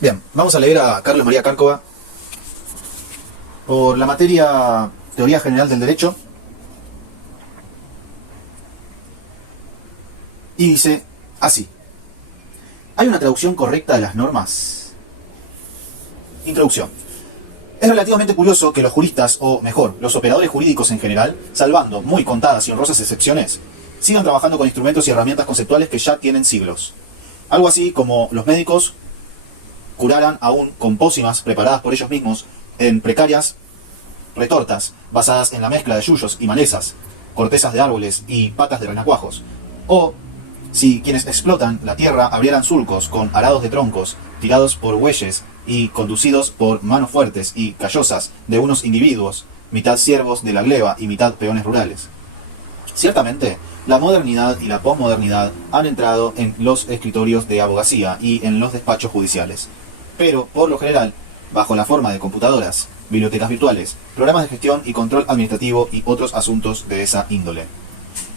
Bien, vamos a leer a Carlos María Cárcova por la materia Teoría General del Derecho. Y dice así: ¿hay una traducción correcta de las normas? Introducción. Es relativamente curioso que los juristas, o mejor, los operadores jurídicos en general, salvando muy contadas y honrosas excepciones, sigan trabajando con instrumentos y herramientas conceptuales que ya tienen siglos. Algo así como los médicos curaran aún con pócimas preparadas por ellos mismos en precarias retortas basadas en la mezcla de yuyos y malezas, cortezas de árboles y patas de renacuajos. O si quienes explotan la tierra abrieran surcos con arados de troncos tirados por bueyes y conducidos por manos fuertes y callosas de unos individuos, mitad siervos de la gleba y mitad peones rurales. Ciertamente, la modernidad y la posmodernidad han entrado en los escritorios de abogacía y en los despachos judiciales, pero, por lo general, bajo la forma de computadoras, bibliotecas virtuales, programas de gestión y control administrativo y otros asuntos de esa índole.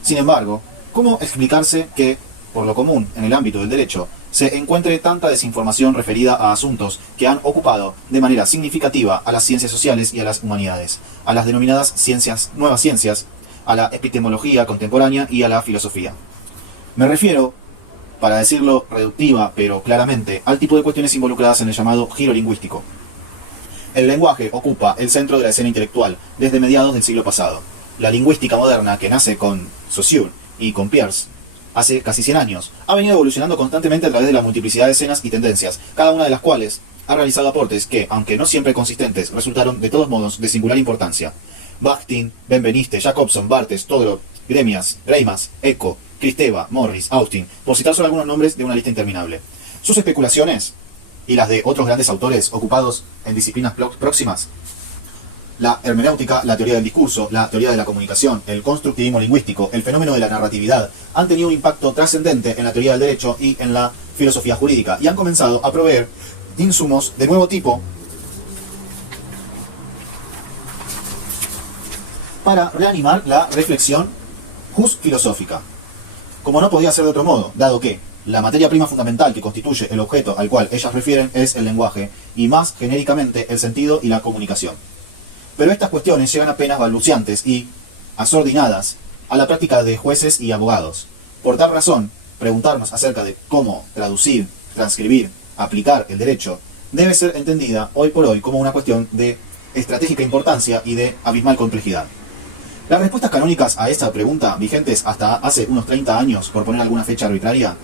Sin embargo, ¿cómo explicarse que, por lo común en el ámbito del derecho, se encuentre tanta desinformación referida a asuntos que han ocupado de manera significativa a las ciencias sociales y a las humanidades, a las denominadas nuevas ciencias, a la epistemología contemporánea y a la filosofía? Me refiero, para decirlo reductiva pero claramente, al tipo de cuestiones involucradas en el llamado giro lingüístico. El lenguaje ocupa el centro de la escena intelectual desde mediados del siglo pasado. La lingüística moderna, que nace con Saussure y con Peirce hace casi 100 años, ha venido evolucionando constantemente a través de la multiplicidad de escenas y tendencias, cada una de las cuales ha realizado aportes que, aunque no siempre consistentes, resultaron de todos modos de singular importancia. Bakhtin, Benveniste, Jacobson, Barthes, Todorov, Gremias, Reimas, Eco, Kristeva, Morris, Austin, por citar solo algunos nombres de una lista interminable. Sus especulaciones, y las de otros grandes autores ocupados en disciplinas próximas, la hermenéutica, la teoría del discurso, la teoría de la comunicación, el constructivismo lingüístico, el fenómeno de la narratividad, han tenido un impacto trascendente en la teoría del derecho y en la filosofía jurídica, y han comenzado a proveer insumos de nuevo tipo para reanimar la reflexión filosófica. Como no podía ser de otro modo, dado que la materia prima fundamental que constituye el objeto al cual ellas refieren es el lenguaje, y más genéricamente el sentido y la comunicación. Pero estas cuestiones llegan apenas balbuciantes y asordinadas a la práctica de jueces y abogados. Por tal razón, preguntarnos acerca de cómo traducir, transcribir, aplicar el derecho, debe ser entendida hoy por hoy como una cuestión de estratégica importancia y de abismal complejidad. Las respuestas canónicas a esta pregunta, vigentes hasta hace unos 30 años, por poner alguna fecha arbitraria,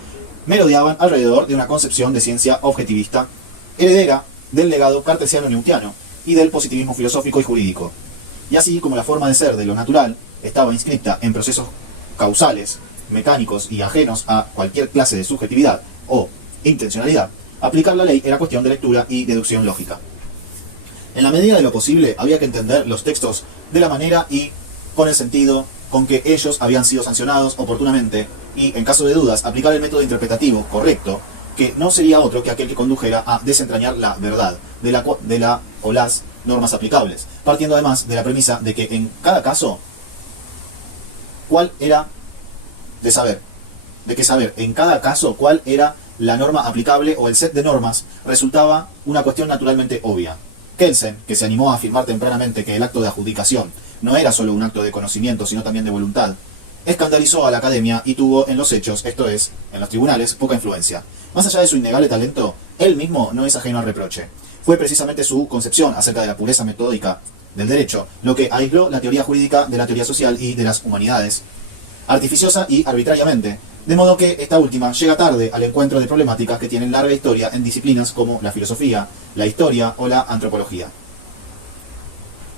merodeaban alrededor de una concepción de ciencia objetivista, heredera del legado cartesiano-newtiano y del positivismo filosófico y jurídico. Y así como la forma de ser de lo natural estaba inscripta en procesos causales, mecánicos y ajenos a cualquier clase de subjetividad o intencionalidad, aplicar la ley era cuestión de lectura y deducción lógica. En la medida de lo posible, había que entender los textos de la manera y con el sentido con que ellos habían sido sancionados oportunamente y, en caso de dudas, aplicar el método interpretativo correcto, que no sería otro que aquel que condujera a desentrañar la verdad de la o las normas aplicables, partiendo además de la premisa de que en cada caso, saber en cada caso cuál era la norma aplicable o el set de normas resultaba una cuestión naturalmente obvia. Kelsen, que se animó a afirmar tempranamente que el acto de adjudicación no era solo un acto de conocimiento, sino también de voluntad, escandalizó a la academia y tuvo en los hechos, esto es, en los tribunales, poca influencia. Más allá de su innegable talento, él mismo no es ajeno al reproche. Fue precisamente su concepción acerca de la pureza metódica del derecho lo que aisló la teoría jurídica de la teoría social y de las humanidades, artificiosa y arbitrariamente, de modo que esta última llega tarde al encuentro de problemáticas que tienen larga historia en disciplinas como la filosofía, la historia o la antropología.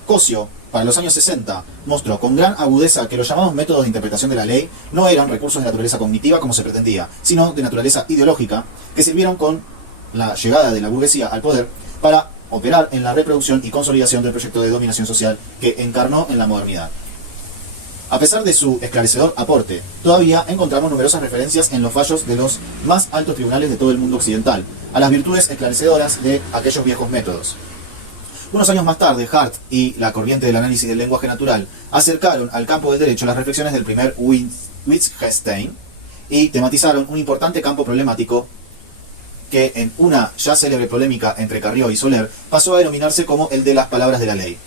Cosio, para los años 60, mostró con gran agudeza que los llamados métodos de interpretación de la ley no eran recursos de naturaleza cognitiva como se pretendía, sino de naturaleza ideológica, que sirvieron con la llegada de la burguesía al poder para operar en la reproducción y consolidación del proyecto de dominación social que encarnó en la modernidad. A pesar de su esclarecedor aporte, todavía encontramos numerosas referencias en los fallos de los más altos tribunales de todo el mundo occidental, a las virtudes esclarecedoras de aquellos viejos métodos. Unos años más tarde, Hart y la corriente del análisis del lenguaje natural acercaron al campo del derecho las reflexiones del primer Wittgenstein y tematizaron un importante campo problemático que en una ya célebre polémica entre Carrió y Soler pasó a denominarse como el de las palabras de la ley.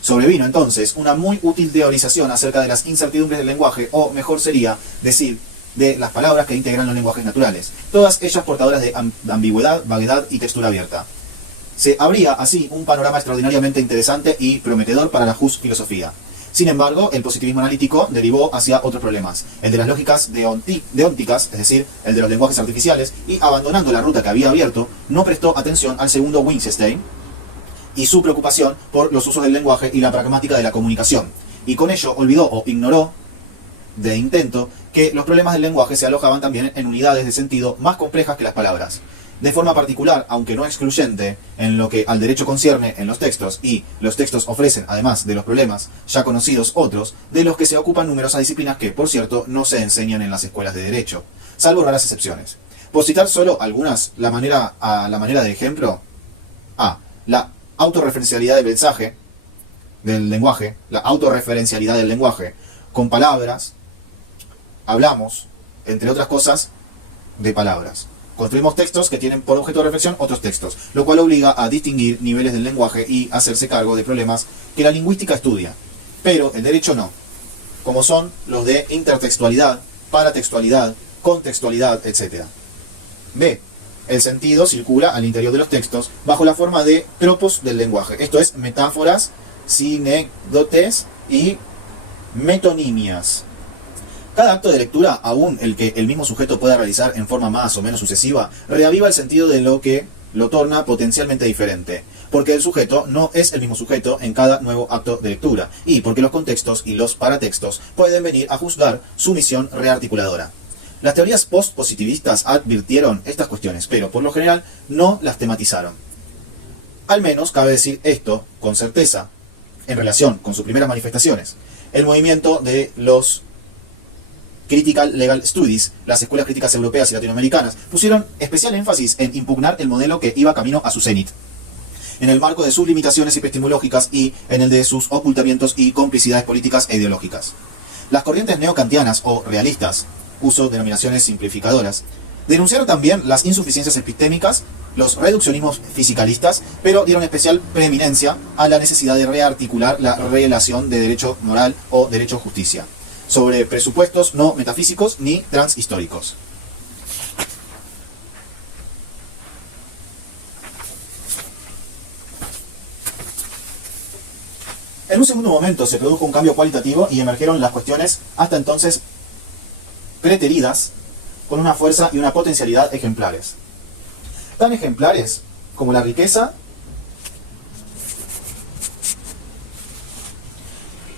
Sobrevino entonces una muy útil teorización acerca de las incertidumbres del lenguaje, o mejor sería decir, de las palabras que integran los lenguajes naturales, todas ellas portadoras de ambigüedad, vaguedad y textura abierta. Se abría así un panorama extraordinariamente interesante y prometedor para la filosofía. Sin embargo, el positivismo analítico derivó hacia otros problemas, el de las lógicas deónticas, es decir, el de los lenguajes artificiales, y abandonando la ruta que había abierto, no prestó atención al segundo Wittgenstein y su preocupación por los usos del lenguaje y la pragmática de la comunicación, y con ello olvidó o ignoró de intento que los problemas del lenguaje se alojaban también en unidades de sentido más complejas que las palabras. De forma particular, aunque no excluyente, en lo que al derecho concierne en los textos, y los textos ofrecen, además de los problemas ya conocidos, otros, de los que se ocupan numerosas disciplinas que, por cierto, no se enseñan en las escuelas de derecho, salvo raras excepciones. Por citar solo algunas, a la manera de ejemplo, la autorreferencialidad del mensaje, del lenguaje, la autorreferencialidad del lenguaje. Con palabras, hablamos, entre otras cosas, de palabras. Construimos textos que tienen por objeto de reflexión otros textos, lo cual obliga a distinguir niveles del lenguaje y hacerse cargo de problemas que la lingüística estudia, pero el derecho no, como son los de intertextualidad, paratextualidad, contextualidad, etc. B. El sentido circula al interior de los textos bajo la forma de tropos del lenguaje, esto es, metáforas, sinécdotes y metonimias. Cada acto de lectura, aun el que el mismo sujeto pueda realizar en forma más o menos sucesiva, reaviva el sentido de lo que lo torna potencialmente diferente, porque el sujeto no es el mismo sujeto en cada nuevo acto de lectura, y porque los contextos y los paratextos pueden venir a juzgar su misión rearticuladora. Las teorías post-positivistas advirtieron estas cuestiones, pero por lo general no las tematizaron. Al menos cabe decir esto con certeza, en relación con sus primeras manifestaciones. El movimiento de los Critical Legal Studies, las escuelas críticas europeas y latinoamericanas, pusieron especial énfasis en impugnar el modelo que iba camino a su cenit, en el marco de sus limitaciones epistemológicas y en el de sus ocultamientos y complicidades políticas e ideológicas. Las corrientes neokantianas o realistas, uso denominaciones simplificadoras, denunciaron también las insuficiencias epistémicas, los reduccionismos fisicalistas, pero dieron especial preeminencia a la necesidad de rearticular la relación de derecho moral o derecho-justicia, sobre presupuestos no metafísicos ni transhistóricos. En un segundo momento se produjo un cambio cualitativo y emergieron las cuestiones hasta entonces preteridas con una fuerza y una potencialidad ejemplares. Tan ejemplares como la riqueza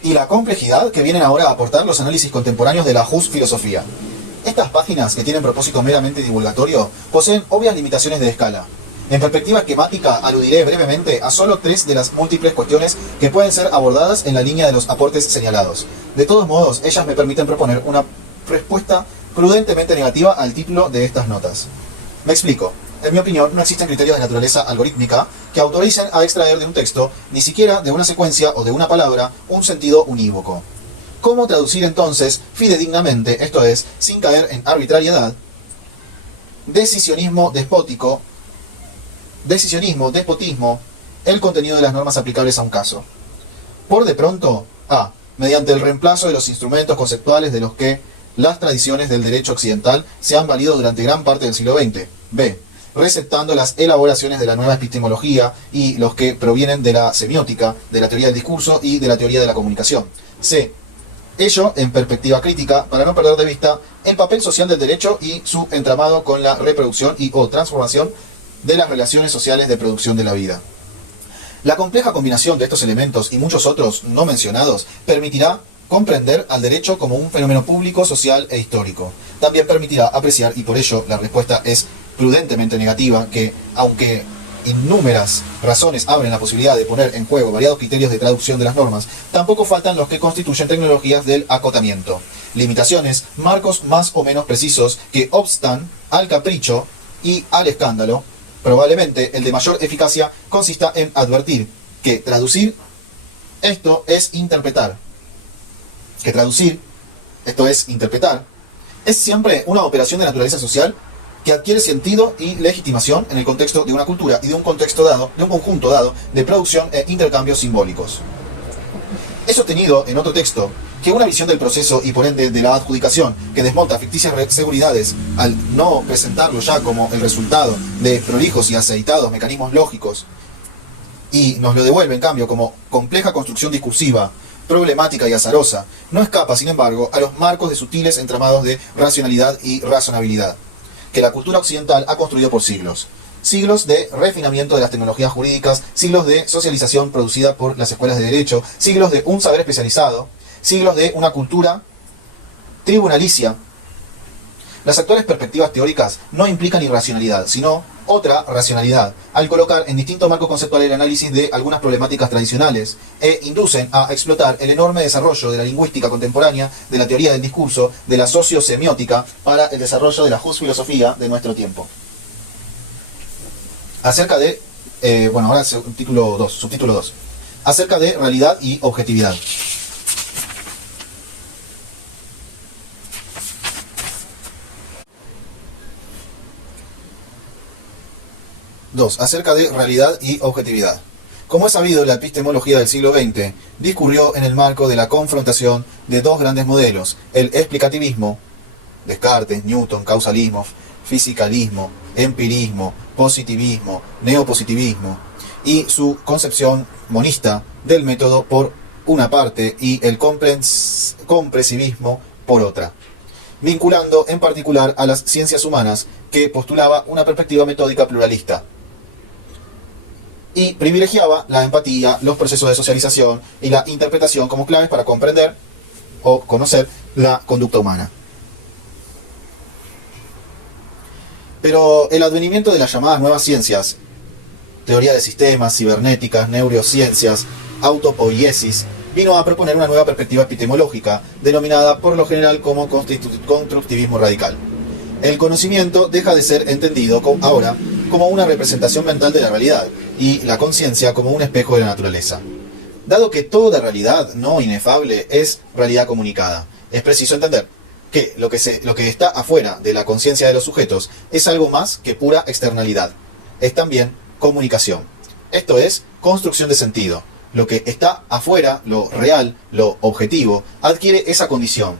y la complejidad que vienen ahora a aportar los análisis contemporáneos de la filosofía. Estas páginas, que tienen propósito meramente divulgatorio, poseen obvias limitaciones de escala. En perspectiva esquemática, aludiré brevemente a solo 3 de las múltiples cuestiones que pueden ser abordadas en la línea de los aportes señalados. De todos modos, ellas me permiten proponer una respuesta prudentemente negativa al título de estas notas. Me explico. En mi opinión, no existen criterios de naturaleza algorítmica que autoricen a extraer de un texto, ni siquiera de una secuencia o de una palabra, un sentido unívoco. ¿Cómo traducir entonces fidedignamente, esto es, sin caer en arbitrariedad, despotismo, el contenido de las normas aplicables a un caso? Por de pronto, A. Mediante el reemplazo de los instrumentos conceptuales de los que las tradiciones del derecho occidental se han valido durante gran parte del siglo XX. B. Receptando las elaboraciones de la nueva epistemología y los que provienen de la semiótica, de la teoría del discurso y de la teoría de la comunicación. C. Ello en perspectiva crítica, para no perder de vista el papel social del derecho y su entramado con la reproducción y o transformación de las relaciones sociales de producción de la vida. La compleja combinación de estos elementos y muchos otros no mencionados permitirá comprender al derecho como un fenómeno público, social e histórico. También permitirá apreciar, y por ello la respuesta es prudentemente negativa, que, aunque innúmeras razones abren la posibilidad de poner en juego variados criterios de traducción de las normas, tampoco faltan los que constituyen tecnologías del acotamiento, limitaciones, marcos más o menos precisos que obstan al capricho y al escándalo. Probablemente el de mayor eficacia consista en advertir que traducir, esto es interpretar, es siempre una operación de naturaleza social que adquiere sentido y legitimación en el contexto de una cultura y de un contexto dado, de un conjunto dado de producción e intercambios simbólicos. He sostenido en otro texto que una visión del proceso y por ende de la adjudicación que desmonta ficticias seguridades al no presentarlo ya como el resultado de prolijos y aceitados mecanismos lógicos y nos lo devuelve en cambio como compleja construcción discursiva, problemática y azarosa, no escapa sin embargo a los marcos de sutiles entramados de racionalidad y razonabilidad que la cultura occidental ha construido por siglos. Siglos de refinamiento de las tecnologías jurídicas, siglos de socialización producida por las escuelas de derecho, siglos de un saber especializado, siglos de una cultura tribunalicia. Las actuales perspectivas teóricas no implican irracionalidad, sino otra racionalidad, al colocar en distinto marco conceptual el análisis de algunas problemáticas tradicionales, e inducen a explotar el enorme desarrollo de la lingüística contemporánea, de la teoría del discurso, de la sociosemiótica, para el desarrollo de la justfilosofía de nuestro tiempo. Acerca de, ahora subtítulo 2, acerca de realidad y objetividad. Acerca de realidad y objetividad. Como es sabido, la epistemología del siglo XX discurrió en el marco de la confrontación de dos grandes modelos, el explicativismo, Descartes, Newton, causalismo, fisicalismo, empirismo, positivismo, neopositivismo, y su concepción monista del método por una parte y el compresivismo por otra, vinculando en particular a las ciencias humanas, que postulaba una perspectiva metódica pluralista y privilegiaba la empatía, los procesos de socialización y la interpretación como claves para comprender o conocer la conducta humana. Pero el advenimiento de las llamadas nuevas ciencias, teoría de sistemas, cibernéticas, neurociencias, autopoiesis, vino a proponer una nueva perspectiva epistemológica, denominada por lo general como constructivismo radical. El conocimiento deja de ser entendido ahora como una representación mental de la realidad, y la conciencia como un espejo de la naturaleza. Dado que toda realidad no inefable es realidad comunicada, es preciso entender que lo que está afuera de la conciencia de los sujetos es algo más que pura externalidad. Es también comunicación. Esto es construcción de sentido. Lo que está afuera, lo real, lo objetivo, adquiere esa condición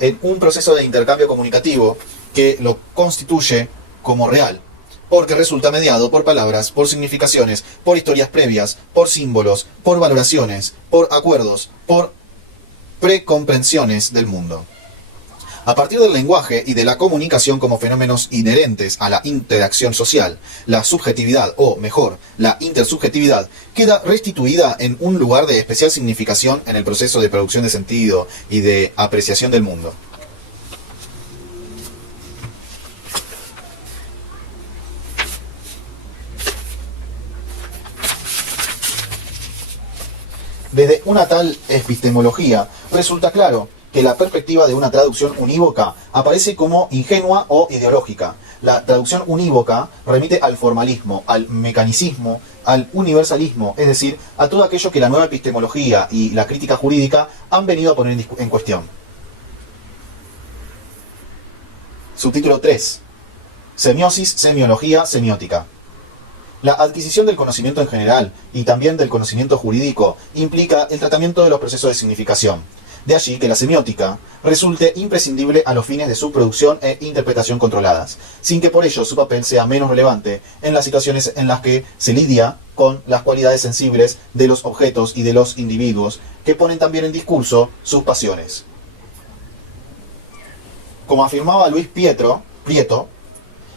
en un proceso de intercambio comunicativo que lo constituye como real, porque resulta mediado por palabras, por significaciones, por historias previas, por símbolos, por valoraciones, por acuerdos, por precomprensiones del mundo. A partir del lenguaje y de la comunicación como fenómenos inherentes a la interacción social, la subjetividad, o mejor, la intersubjetividad, queda restituida en un lugar de especial significación en el proceso de producción de sentido y de apreciación del mundo. Desde una tal epistemología, resulta claro que la perspectiva de una traducción unívoca aparece como ingenua o ideológica. La traducción unívoca remite al formalismo, al mecanicismo, al universalismo, es decir, a todo aquello que la nueva epistemología y la crítica jurídica han venido a poner en cuestión. Subtítulo 3. Semiosis, semiología, semiótica. La adquisición del conocimiento en general y también del conocimiento jurídico implica el tratamiento de los procesos de significación. De allí que la semiótica resulte imprescindible a los fines de su producción e interpretación controladas, sin que por ello su papel sea menos relevante en las situaciones en las que se lidia con las cualidades sensibles de los objetos y de los individuos, que ponen también en discurso sus pasiones. Como afirmaba Luis Prieto,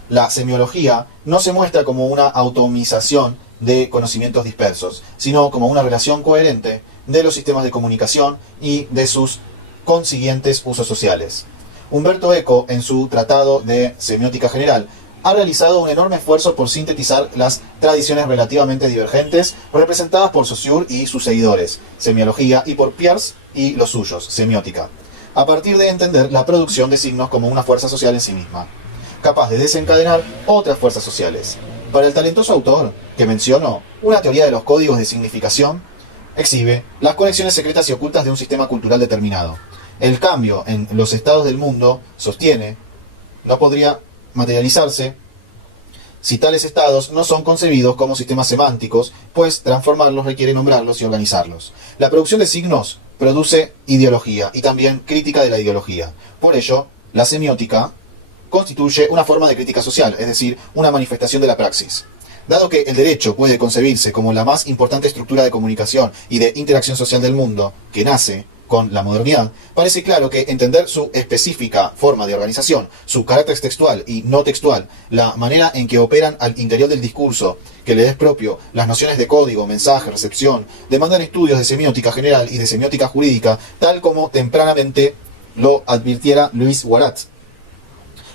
la semiología no se muestra como una atomización de conocimientos dispersos, sino como una relación coherente de los sistemas de comunicación y de sus consiguientes usos sociales. Humberto Eco, en su Tratado de Semiótica General, ha realizado un enorme esfuerzo por sintetizar las tradiciones relativamente divergentes representadas por Saussure y sus seguidores, semiología, y por Peirce y los suyos, semiótica, a partir de entender la producción de signos como una fuerza social en sí misma, capaz de desencadenar otras fuerzas sociales. Para el talentoso autor que mencionó, una teoría de los códigos de significación exhibe las conexiones secretas y ocultas de un sistema cultural determinado. El cambio en los estados del mundo, sostiene, no podría materializarse si tales estados no son concebidos como sistemas semánticos, pues transformarlos requiere nombrarlos y organizarlos. La producción de signos produce ideología y también crítica de la ideología. Por ello, la semiótica constituye una forma de crítica social, es decir, una manifestación de la praxis. Dado que el derecho puede concebirse como la más importante estructura de comunicación y de interacción social del mundo, que nace con la modernidad, parece claro que entender su específica forma de organización, su carácter textual y no textual, la manera en que operan al interior del discurso, que le es propio, las nociones de código, mensaje, recepción, demandan estudios de semiótica general y de semiótica jurídica, tal como tempranamente lo advirtiera Louis Warat.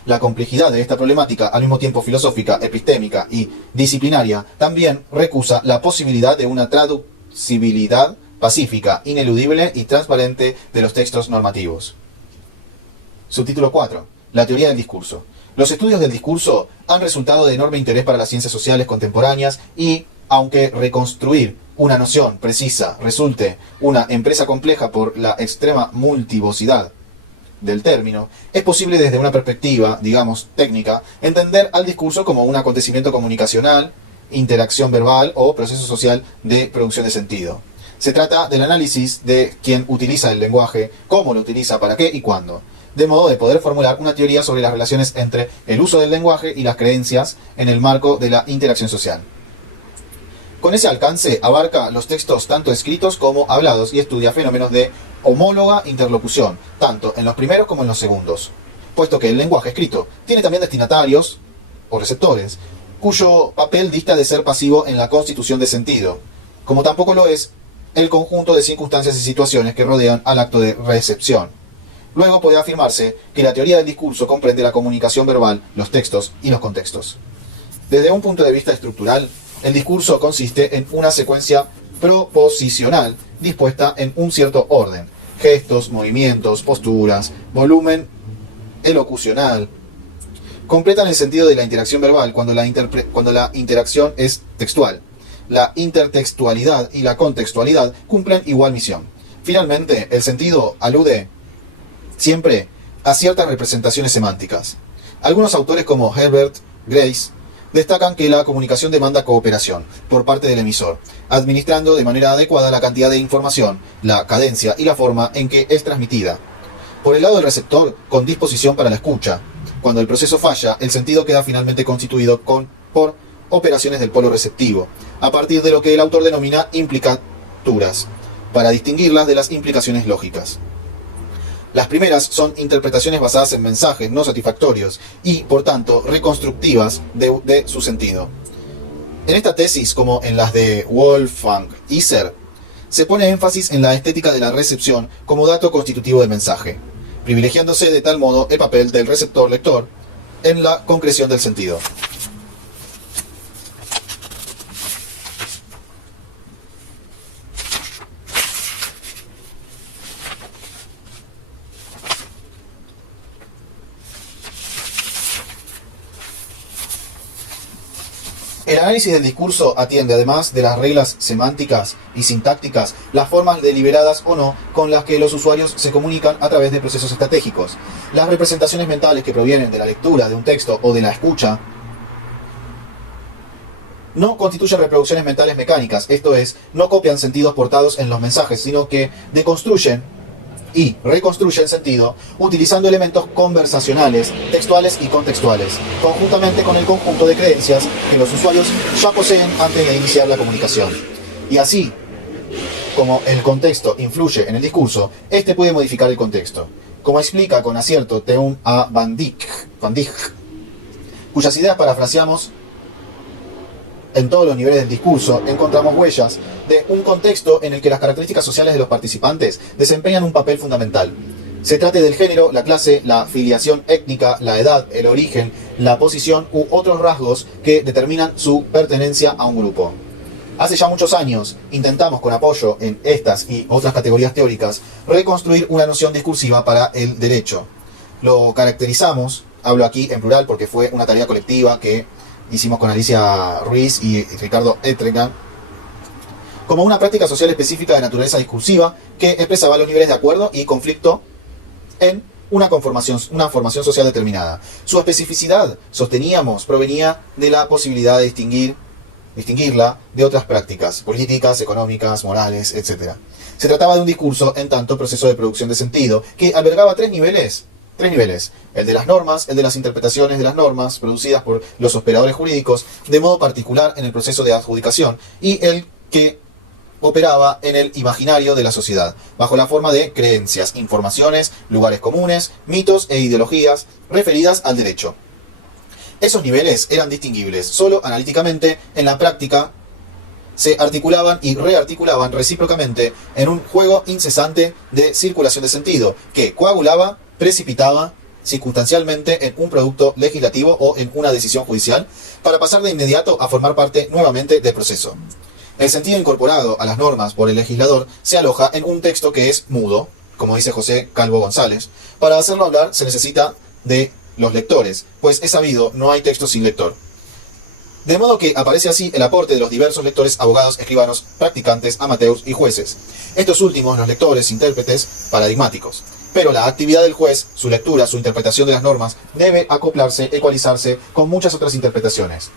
La complejidad de esta problemática, al mismo tiempo filosófica, epistémica y disciplinaria, también recusa la posibilidad de una traducibilidad pacífica, ineludible y transparente de los textos normativos. Subtítulo 4. La teoría del discurso. Los estudios del discurso han resultado de enorme interés para las ciencias sociales contemporáneas y, aunque reconstruir una noción precisa resulte una empresa compleja por la extrema multivocidad del término, es posible desde una perspectiva, digamos, técnica, entender al discurso como un acontecimiento comunicacional, interacción verbal o proceso social de producción de sentido. Se trata del análisis de quien utiliza el lenguaje, cómo lo utiliza, para qué y cuándo, de modo de poder formular una teoría sobre las relaciones entre el uso del lenguaje y las creencias en el marco de la interacción social. Con ese alcance abarca los textos tanto escritos como hablados y estudia fenómenos de homóloga interlocución, tanto en los primeros como en los segundos, puesto que el lenguaje escrito tiene también destinatarios o receptores, cuyo papel dista de ser pasivo en la constitución de sentido, como tampoco lo es el conjunto de circunstancias y situaciones que rodean al acto de recepción. Luego puede afirmarse que la teoría del discurso comprende la comunicación verbal, los textos y los contextos. Desde un punto de vista estructural, el discurso consiste en una secuencia proposicional dispuesta en un cierto orden: gestos, movimientos, posturas, volumen elocucional. Completan el sentido de la interacción verbal cuando la interacción es textual. La intertextualidad y la contextualidad cumplen igual misión. Finalmente, el sentido alude siempre a ciertas representaciones semánticas. Algunos autores como Herbert Grace destacan que la comunicación demanda cooperación por parte del emisor, administrando de manera adecuada la cantidad de información, la cadencia y la forma en que es transmitida. Por el lado del receptor, con disposición para la escucha. Cuando el proceso falla, el sentido queda finalmente constituido por operaciones del polo receptivo, a partir de lo que el autor denomina implicaturas, para distinguirlas de las implicaciones lógicas. Las primeras son interpretaciones basadas en mensajes no satisfactorios y, por tanto, reconstructivas de su sentido. En esta tesis, como en las de Wolfgang Iser, se pone énfasis en la estética de la recepción como dato constitutivo del mensaje, privilegiándose de tal modo el papel del receptor-lector en la concreción del sentido. El análisis del discurso atiende, además de las reglas semánticas y sintácticas, las formas deliberadas o no con las que los usuarios se comunican a través de procesos estratégicos. Las representaciones mentales que provienen de la lectura de un texto o de la escucha no constituyen reproducciones mentales mecánicas, esto es, no copian sentidos portados en los mensajes, sino que deconstruyen y reconstruyen sentido utilizando elementos conversacionales, textuales y contextuales, conjuntamente con el conjunto de creencias que los usuarios ya poseen antes de iniciar la comunicación. Y así como el contexto influye en el discurso, este puede modificar el contexto. Como explica con acierto Teun A. Van Dijk, cuyas ideas parafraseamos: en todos los niveles del discurso encontramos huellas de un contexto en el que las características sociales de los participantes desempeñan un papel fundamental. Se trate del género, la clase, la filiación étnica, la edad, el origen, la posición u otros rasgos que determinan su pertenencia a un grupo. Hace ya muchos años intentamos, con apoyo en estas y otras categorías teóricas, reconstruir una noción discursiva para el derecho. Lo caracterizamos, hablo aquí en plural porque fue una tarea colectiva que hicimos con Alicia Ruiz y Ricardo Etregan, como una práctica social específica de naturaleza discursiva que expresaba los niveles de acuerdo y conflicto en una formación social determinada. Su especificidad, sosteníamos, provenía de la posibilidad de distinguirla de otras prácticas políticas, económicas, morales, etc. Se trataba de un discurso, en tanto proceso de producción de sentido, que albergaba tres niveles, el de las normas, el de las interpretaciones de las normas producidas por los operadores jurídicos, de modo particular en el proceso de adjudicación, y el que operaba en el imaginario de la sociedad, bajo la forma de creencias, informaciones, lugares comunes, mitos e ideologías referidas al derecho. Esos niveles eran distinguibles solo analíticamente. En la práctica se articulaban y rearticulaban recíprocamente en un juego incesante de circulación de sentido, que coagulaba, precipitaba circunstancialmente en un producto legislativo o en una decisión judicial, para pasar de inmediato a formar parte nuevamente del proceso. El sentido incorporado a las normas por el legislador se aloja en un texto que es mudo, como dice José Calvo González. Para hacerlo hablar se necesita de los lectores, pues es sabido, no hay texto sin lector. De modo que aparece así el aporte de los diversos lectores, abogados, escribanos, practicantes, amateurs y jueces. Estos últimos, los lectores, intérpretes, paradigmáticos. Pero la actividad del juez, su lectura, su interpretación de las normas, debe acoplarse, ecualizarse con muchas otras interpretaciones.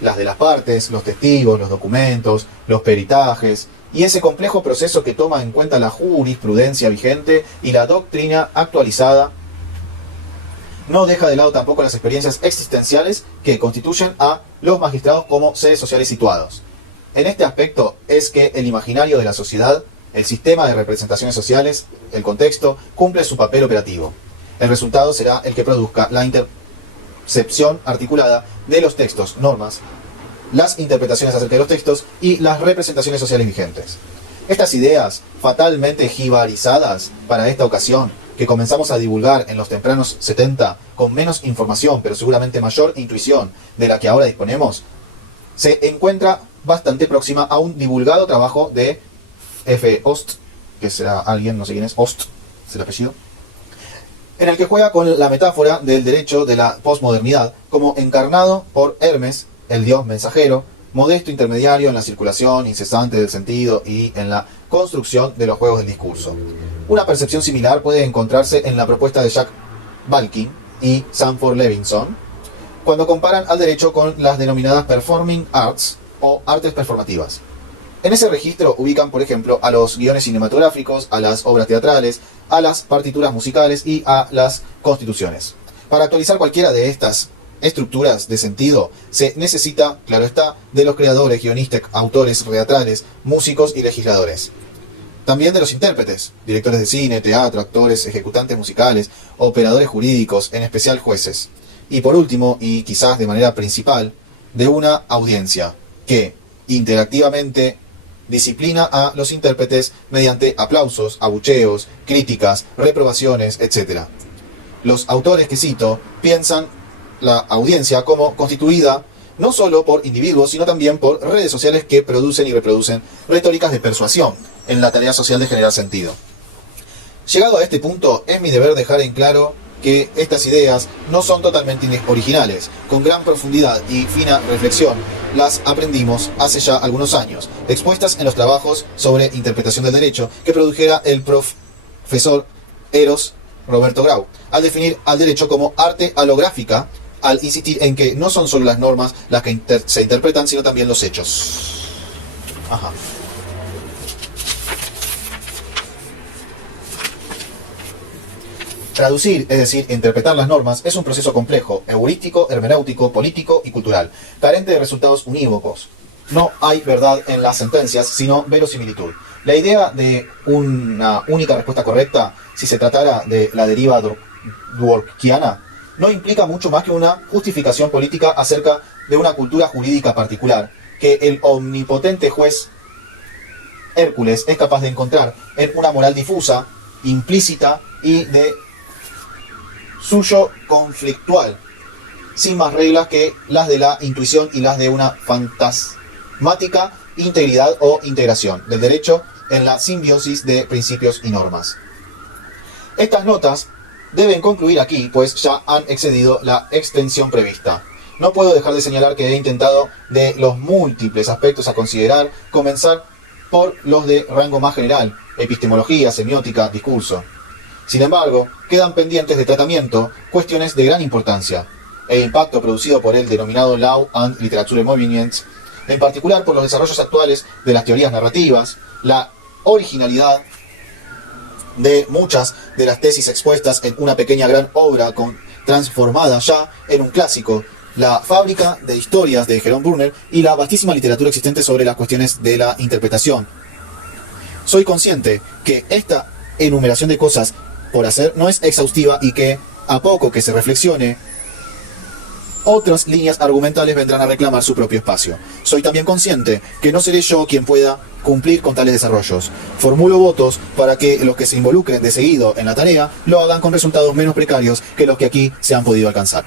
Las de las partes, los testigos, los documentos, los peritajes, y ese complejo proceso que toma en cuenta la jurisprudencia vigente y la doctrina actualizada. No deja de lado tampoco las experiencias existenciales que constituyen a los magistrados como seres sociales situados. En este aspecto es que el imaginario de la sociedad, el sistema de representaciones sociales, el contexto, cumple su papel operativo. El resultado será el que produzca la intercepción articulada de los textos, normas, las interpretaciones acerca de los textos y las representaciones sociales vigentes. Estas ideas, fatalmente jibarizadas para esta ocasión, que comenzamos a divulgar en los tempranos 70 con menos información, pero seguramente mayor intuición de la que ahora disponemos, se encuentra bastante próxima a un divulgado trabajo de F. Ost, que será alguien, no sé quién es, Ost, es el apellido, en el que juega con la metáfora del derecho de la posmodernidad como encarnado por Hermes, el dios mensajero, modesto intermediario en la circulación incesante del sentido y en la construcción de los juegos del discurso. Una percepción similar puede encontrarse en la propuesta de Jack Balkin y Sanford Levinson, cuando comparan al derecho con las denominadas performing arts o artes performativas. En ese registro ubican, por ejemplo, a los guiones cinematográficos, a las obras teatrales, a las partituras musicales y a las constituciones. Para actualizar cualquiera de estas estructuras de sentido se necesita, claro está, de los creadores, guionistas, autores teatrales, músicos y legisladores. También de los intérpretes, directores de cine, teatro, actores, ejecutantes musicales, operadores jurídicos, en especial jueces. Y por último, y quizás de manera principal, de una audiencia que interactivamente disciplina a los intérpretes mediante aplausos, abucheos, críticas, reprobaciones, etc. Los autores que cito piensan la audiencia como constituida no solo por individuos, sino también por redes sociales que producen y reproducen retóricas de persuasión en la tarea social de generar sentido. Llegado a este punto, es mi deber dejar en claro que estas ideas no son totalmente originales. Con gran profundidad y fina reflexión las aprendimos hace ya algunos años, expuestas en los trabajos sobre interpretación del derecho que produjera el profesor Eros Roberto Grau, al definir al derecho como arte halográfica, al insistir en que no son solo las normas las que se interpretan, sino también los hechos. Ajá. Traducir, es decir, interpretar las normas, es un proceso complejo, heurístico, hermenéutico, político y cultural, carente de resultados unívocos. No hay verdad en las sentencias, sino verosimilitud. La idea de una única respuesta correcta, si se tratara de la deriva dworkiana, no implica mucho más que una justificación política acerca de una cultura jurídica particular, que el omnipotente juez Hércules es capaz de encontrar en una moral difusa, implícita y de suyo conflictual, sin más reglas que las de la intuición y las de una fantasmática integridad o integración del derecho en la simbiosis de principios y normas. Estas notas deben concluir aquí, pues ya han excedido la extensión prevista. No puedo dejar de señalar que he intentado, de los múltiples aspectos a considerar, comenzar por los de rango más general: epistemología, semiótica, discurso. Sin embargo, quedan pendientes de tratamiento cuestiones de gran importancia. El impacto producido por el denominado Law and Literature Movement, en particular por los desarrollos actuales de las teorías narrativas, la originalidad de muchas de las tesis expuestas en una pequeña gran obra transformada ya en un clásico, la fábrica de historias de Jerome Brunner y la vastísima literatura existente sobre las cuestiones de la interpretación. Soy consciente que esta enumeración de cosas por hacer no es exhaustiva y que, a poco que se reflexione, otras líneas argumentales vendrán a reclamar su propio espacio. Soy también consciente que no seré yo quien pueda cumplir con tales desarrollos. Formulo votos para que los que se involucren de seguido en la tarea lo hagan con resultados menos precarios que los que aquí se han podido alcanzar.